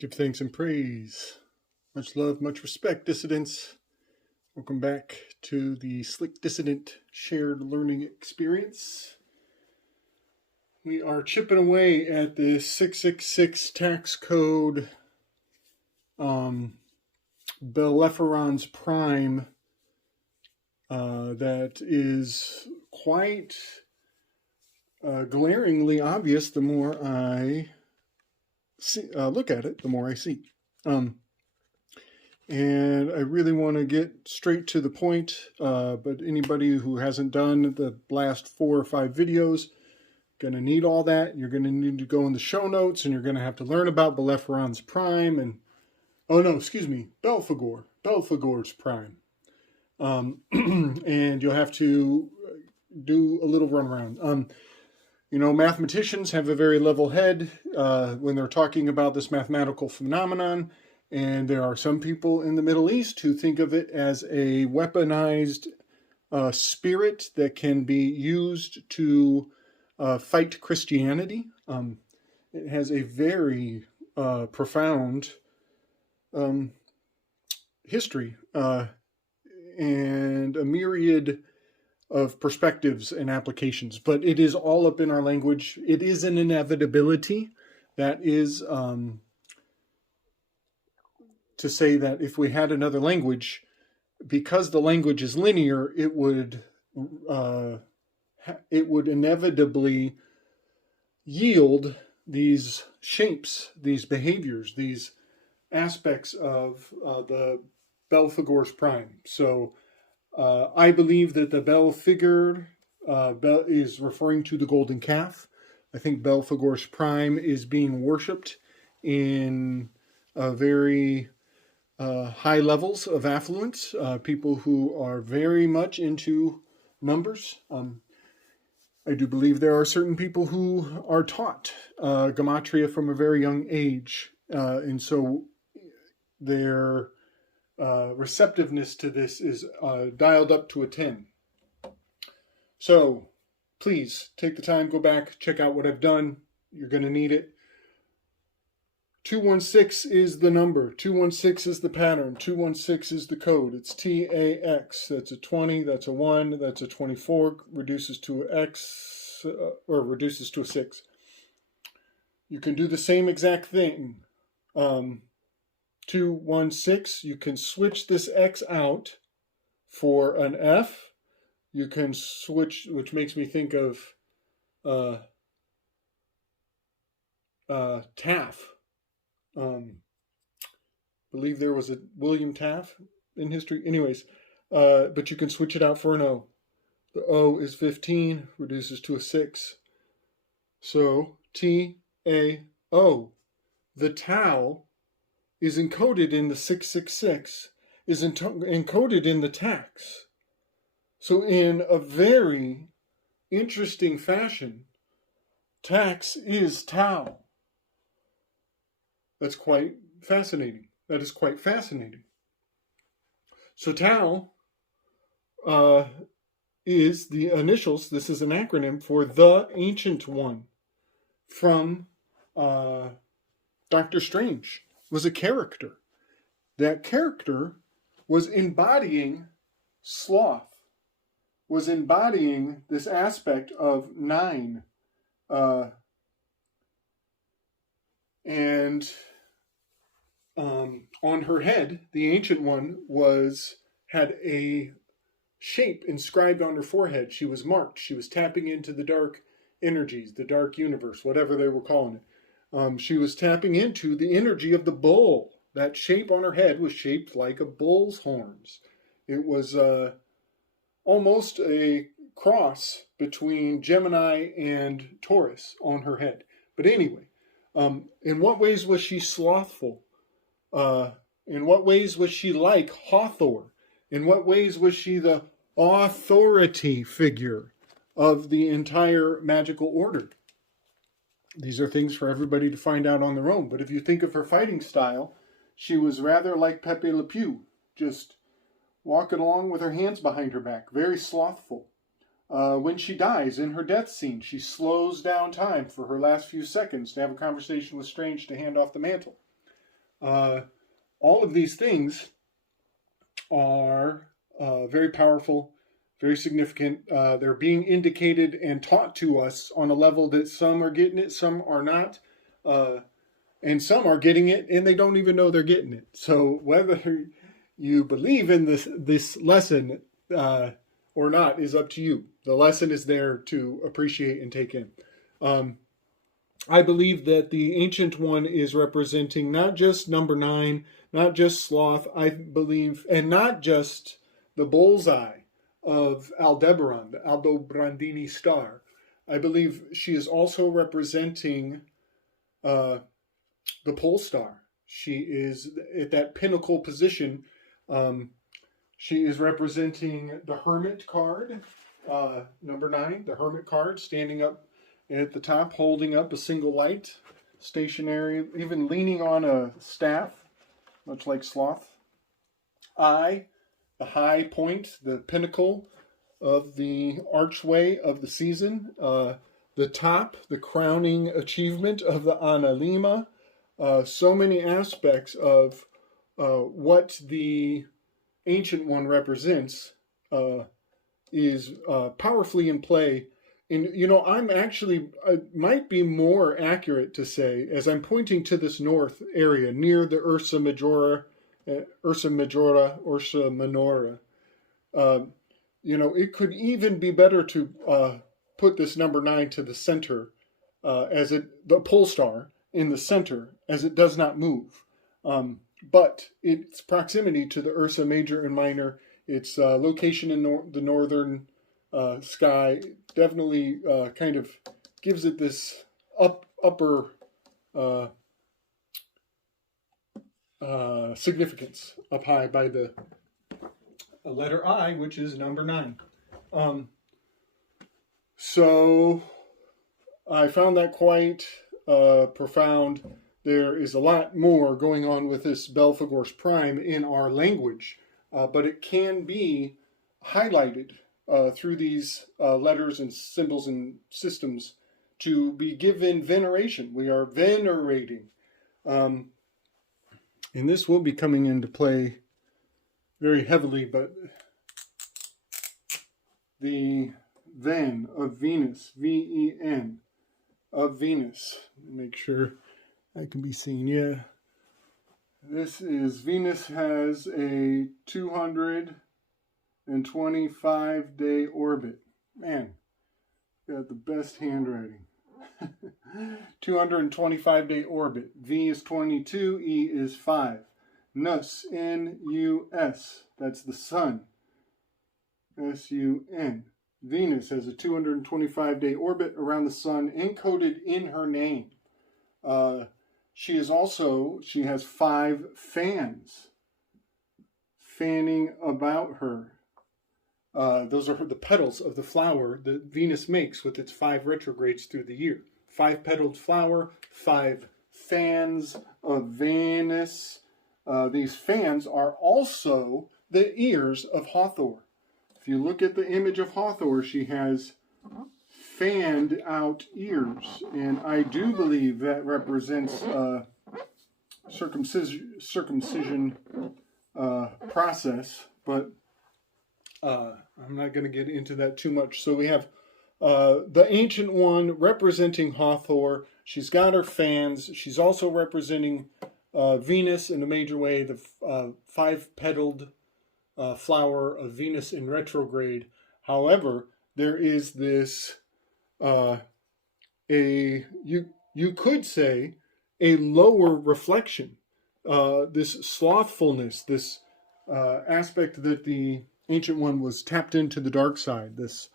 Give thanks and praise. Much love, much respect, dissidents. Welcome back to the Slick Dissident Shared Learning Experience. We are chipping away at the 666 tax code Belphegor's prime that is quite glaringly obvious the more I look at it, the more I see. And I really want to get straight to the point, but anybody who hasn't done the last 4 or 5 videos, going to need all that. You're going to need to go in the show notes, and you're going to have to learn about Belphegor's prime, and, Belphegor's prime. And you'll have to do a little runaround. Mathematicians have a very level head when they're talking about this mathematical phenomenon, and there are some people in the Middle East who think of it as a weaponized spirit that can be used to fight Christianity. It has a very profound history and a myriad of perspectives and applications, but it is all up in our language. It is an inevitability. That is to say that if we had another language, because the language is linear, it would inevitably yield these shapes, these behaviors, these aspects of the Belphegor's prime. So I believe that the Belphegor is referring to the golden calf. I think Belphegor's prime is being worshipped in very high levels of affluence, people who are very much into numbers. I do believe there are certain people who are taught gematria from a very young age, and so their receptiveness to this is dialed up to a 10. So please take the time, go back, check out what I've done. You're going to need it. 216 is the number. 216 is the pattern. 216 is the code. It's TAX. That's a 20. That's a 1. That's a 24. Reduces to an X, or reduces to a 6. You can do the same exact thing. 216. You can switch this X out for an F. You can switch, which makes me think of Taft. Believe there was a William Taft in history. Anyways, but you can switch it out for an O. The O is 15, reduces to a 6. So T-A-O. The tau is encoded in the 666, is encoded in the tax. So in a very interesting fashion, tax is tau. That's quite fascinating. That is quite fascinating. So tau is the initials. This is an acronym for the Ancient One from Dr. Strange. Was a character. That character was embodying sloth, was embodying this aspect of 9. And on her head, the Ancient One had a shape inscribed on her forehead. She was marked. She was tapping into the dark energies, the dark universe, whatever they were calling it. She was tapping into the energy of the bull. That shape on her head was shaped like a bull's horns. It was almost a cross between Gemini and Taurus on her head. But anyway, in what ways was she slothful? In what ways was she like Hathor? In what ways was she the authority figure of the entire magical order? These are things for everybody to find out on their own. But if you think of her fighting style, she was rather like Pepe Le Pew, just walking along with her hands behind her back, very slothful. When she dies in her death scene, she slows down time for her last few seconds to have a conversation with Strange to hand off the mantle. All of these things are very powerful, very significant. They're being indicated and taught to us on a level that some are getting it, some are not. And some are getting it and they don't even know they're getting it. So whether you believe in this lesson or not is up to you. The lesson is there to appreciate and take in. I believe that the Ancient One is representing not just number 9, not just Sloth, I believe, and not just the bullseye of Aldebaran, the Aldobrandini star. I believe she is also representing the pole star. She is at that pinnacle position. She is representing the Hermit card, number 9, the Hermit card, standing up at the top, holding up a single light, stationary, even leaning on a staff, much like Sloth. I, the high point, the pinnacle of the archway of the season, the top, the crowning achievement of the Analima. So many aspects of what the Ancient One represents is powerfully in play. And, I'm actually, might be more accurate to say, as I'm pointing to this north area near the Ursa Minora, it could even be better to put this number 9 to the center, the pole star in the center, as it does not move. But its proximity to the Ursa Major and Minor, its location in the northern sky, definitely kind of gives it this upper significance up high by the letter I, which is number 9. So I found that quite profound. There is a lot more going on with this Belphegor's prime in our language, but it can be highlighted through these letters and symbols and systems to be given veneration. We are venerating. And this will be coming into play very heavily, but the Ven of Venus, V-E-N, of Venus. Make sure I can be seen. Yeah. This is, Venus has a 225-day orbit. Man, got the best handwriting. 225-day orbit. V is 22, E is 5. Nus, N-U-S, that's the sun. S-U-N. Venus has a 225-day orbit around the sun encoded in her name. She has 5 fans fanning about her. Those are the petals of the flower that Venus makes with its 5 retrogrades through the year. 5-petaled flower, 5 fans of Venus. These fans are also the ears of Hathor. If you look at the image of Hathor, she has fanned out ears, and I do believe that represents circumcision process, but I'm not going to get into that too much. So we have the Ancient One representing Hathor. She's got her fans. She's also representing Venus in a major way, the 5-petaled flower of Venus in retrograde. However, there is this you could say a lower reflection, this slothfulness, this aspect that the Ancient One was tapped into the dark side, this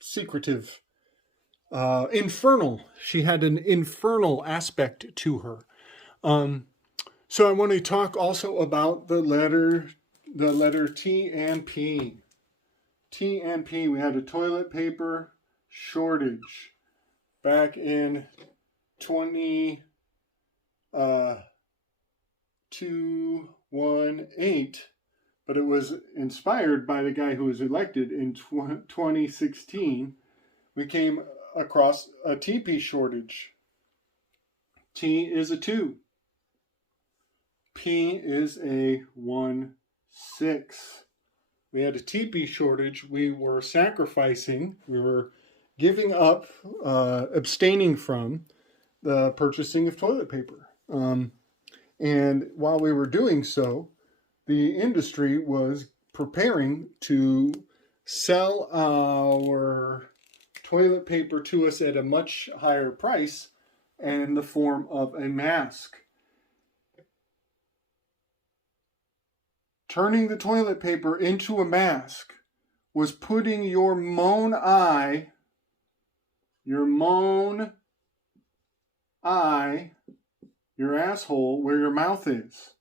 secretive, infernal. She had an infernal aspect to her. So I want to talk also about the letter T and P. T and P. We had a toilet paper shortage back in 2018, but it was inspired by the guy who was elected in 2016. We came across a TP shortage. T is a 2. P is a 1, 6. We had a TP shortage. We were sacrificing, we were giving up, abstaining from the purchasing of toilet paper. And while we were doing so, the industry was preparing to sell our toilet paper to us at a much higher price in the form of a mask. Turning the toilet paper into a mask was putting your moan eye, your asshole where your mouth is.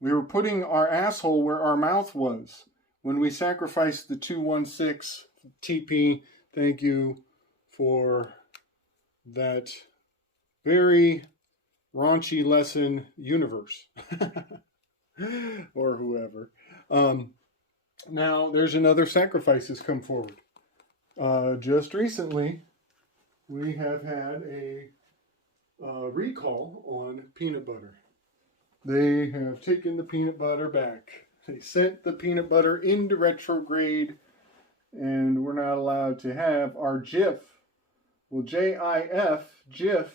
We were putting our asshole where our mouth was when we sacrificed the 216 TP. Thank you for that very raunchy lesson, universe. Or whoever. Now, there's another sacrifice that's come forward. Just recently, we have had a recall on peanut butter. They have taken the peanut butter back. They sent the peanut butter into retrograde, and we're not allowed to have our Jif. Well, J-I-F, Jif,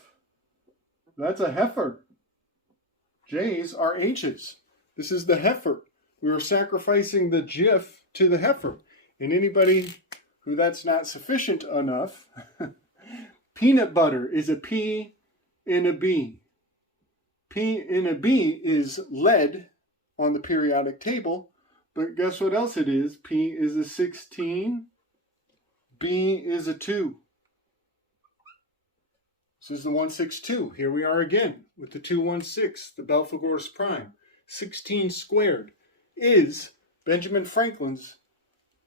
that's a heifer. J's are H's. This is the heifer. We were sacrificing the Jif to the heifer. And anybody who that's not sufficient enough, peanut butter is a P in a B. P in a B is lead on the periodic table, but guess what else it is? P is a 16, B is a 2. This is the 162. Here we are again with the 216, the Belphegor's prime. 16 squared is Benjamin Franklin's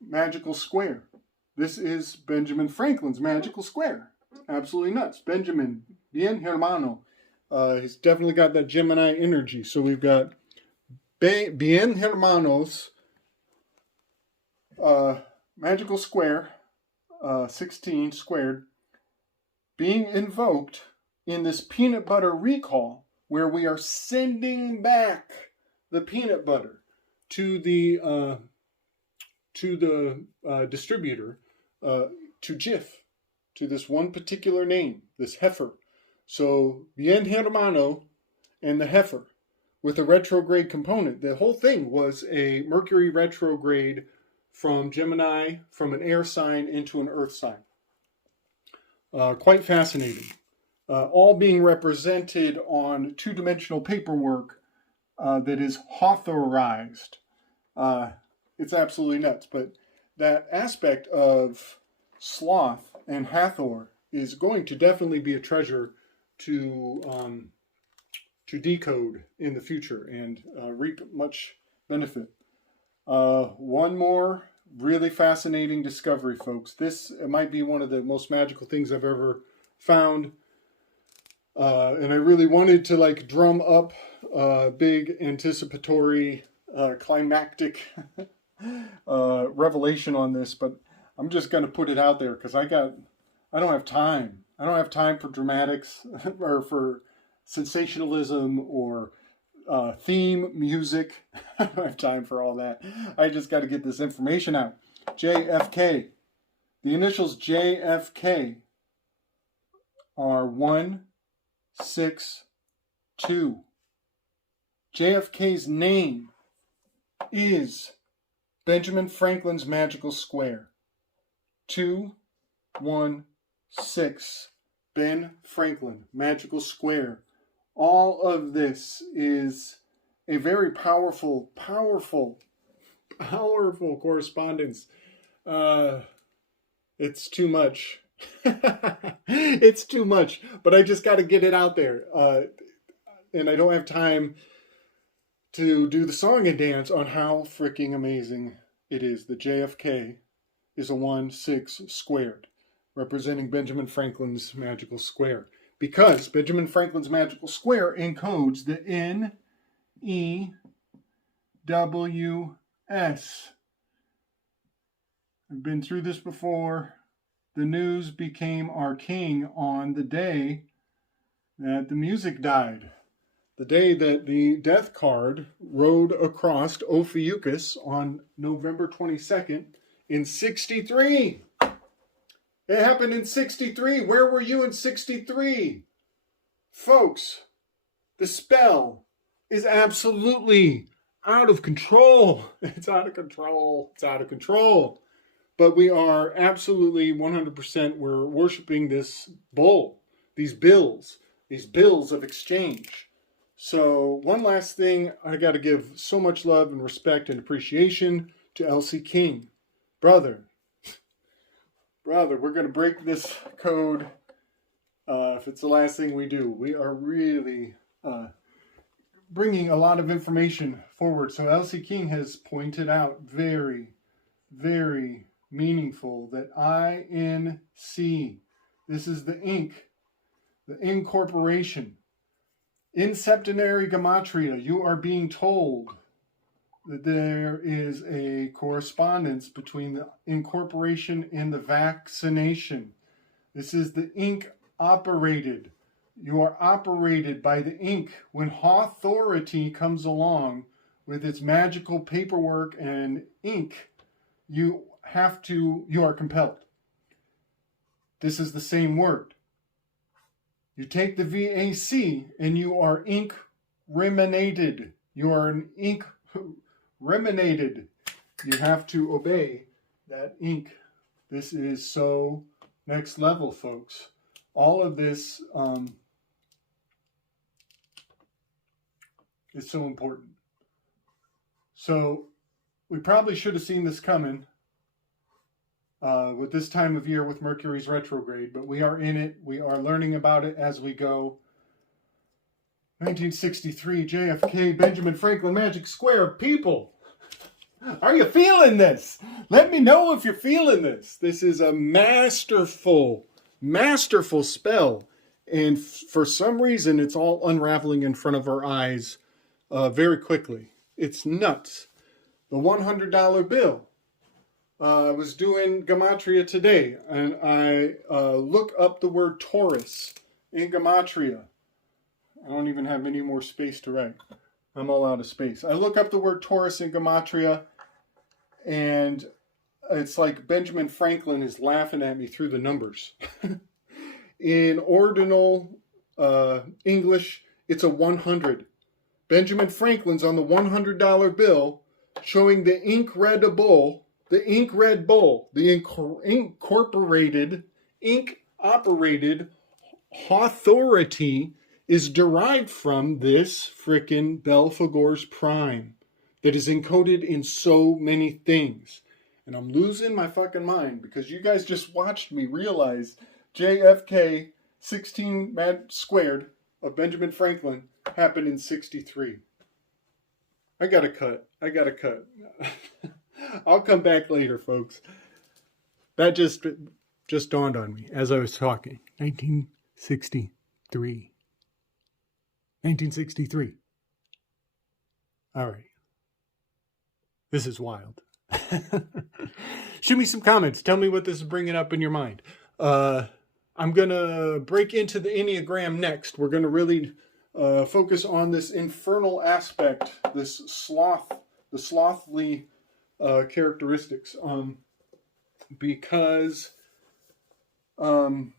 magical square. This is Benjamin Franklin's magical square. Absolutely nuts. Benjamin, bien hermano. He's definitely got that Gemini energy. So we've got bien hermanos, magical square, 16 squared, being invoked in this peanut butter recall, where we are sending back the peanut butter to the distributor, to Jif, to this one particular name, this heifer. So bien hermano and the heifer with a retrograde component. The whole thing was a Mercury retrograde from Gemini, from an air sign into an earth sign. Quite fascinating. All being represented on two-dimensional paperwork that is Hawthorized. It's absolutely nuts. But that aspect of Sloth and Hathor is going to definitely be a treasure to decode in the future and reap much benefit. One more really fascinating discovery, folks. This might be one of the most magical things I've ever found. And I really wanted to drum up big anticipatory climactic revelation on this, but I'm just going to put it out there because I don't have time. I don't have time for dramatics or for sensationalism or theme music. I don't have time for all that. I just got to get this information out. JFK. The initials JFK are 162. JFK's name is Benjamin Franklin's magical square. 216. Ben Franklin, magical square. All of this is a very powerful correspondence. It's too much. It's too much, but I just got to get it out there. And I don't have time to do the song and dance on how freaking amazing it is. The JFK is a 1-6 squared, representing Benjamin Franklin's magical square. Because Benjamin Franklin's magical square encodes the NEWS. I've been through this before. the news became our king on the day that the music died. The day that the death card rode across Ophiuchus on November 22nd in 63. It happened in 63. Where were you in 63? Folks, the spell is absolutely out of control. It's out of control. It's out of control. But we are absolutely 100%, we're worshiping this bull, these bills of exchange. So one last thing, I got to give so much love and respect and appreciation to Elsie King. Brother, we're going to break this code if it's the last thing we do. We are really bringing a lot of information forward. So Elsie King has pointed out very, very meaningful that INC, this is the Inc., the incorporation. In septenary gematria, you are being told that there is a correspondence between the incorporation and the vaccination. This is the Inc. operated. You are operated by the Inc. When authority comes along with its magical paperwork and ink, you are compelled. This is the same word. You take the VAC and you are ink reminated. You are an ink reminated. You have to obey that ink. This is so next level, folks. All of this is so important. So we probably should have seen this coming with this time of year with Mercury's retrograde, but we are in it. We are learning about it as we go. 1963, JFK, Benjamin Franklin, MagSqr. People, are you feeling this? Let me know if you're feeling this. This is a masterful spell. And for some reason, it's all unraveling in front of our eyes very quickly. It's nuts. The $100 bill. I was doing gematria today, and I look up the word Taurus in gematria. I don't even have any more space to write. I'm all out of space. I look up the word Taurus in gematria, and it's like Benjamin Franklin is laughing at me through the numbers. In ordinal English, it's a 100. Benjamin Franklin's on the $100 bill, showing the ink red bull, the incorporated, ink-operated authority is derived from this frickin' Belphegor's prime that is encoded in so many things. And I'm losing my fucking mind because you guys just watched me realize JFK 16 MagSqr of Benjamin Franklin happened in 63. I gotta cut. I'll come back later, folks. That just dawned on me as I was talking. 1963. All right. This is wild. Shoot me some comments. Tell me what this is bringing up in your mind. I'm going to break into the Enneagram next. We're going to really focus on this infernal aspect, this sloth, the slothly characteristics, because, and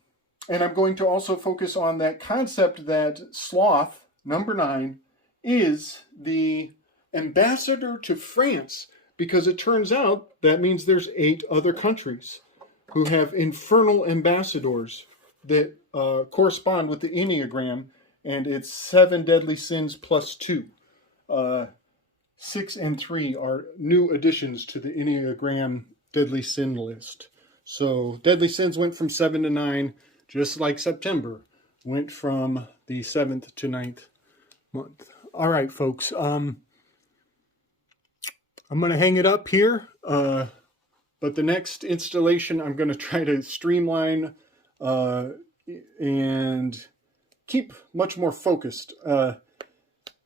I'm going to also focus on that concept that sloth, number 9, is the ambassador to France, because it turns out that means there's 8 other countries who have infernal ambassadors that correspond with the Enneagram, and it's 7 deadly sins plus 2. 6 and 3 are new additions to the Enneagram deadly sin list. So deadly sins went from 7 to 9, just like September went from the 7th to 9th month. All right, folks. I'm going to hang it up here. But the next installation, I'm going to try to streamline and keep much more focused.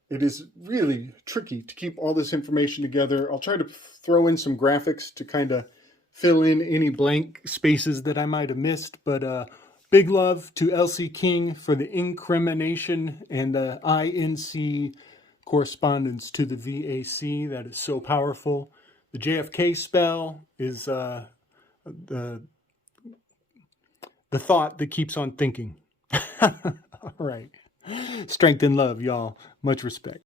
It is really tricky to keep all this information together. I'll try to throw in some graphics to kind of fill in any blank spaces that I might have missed. But big love to Elsie King for the incrimination and the INC correspondence to the VAC. That is so powerful. The JFK spell is the thought that keeps on thinking. All right. Strength and love, y'all. Much respect.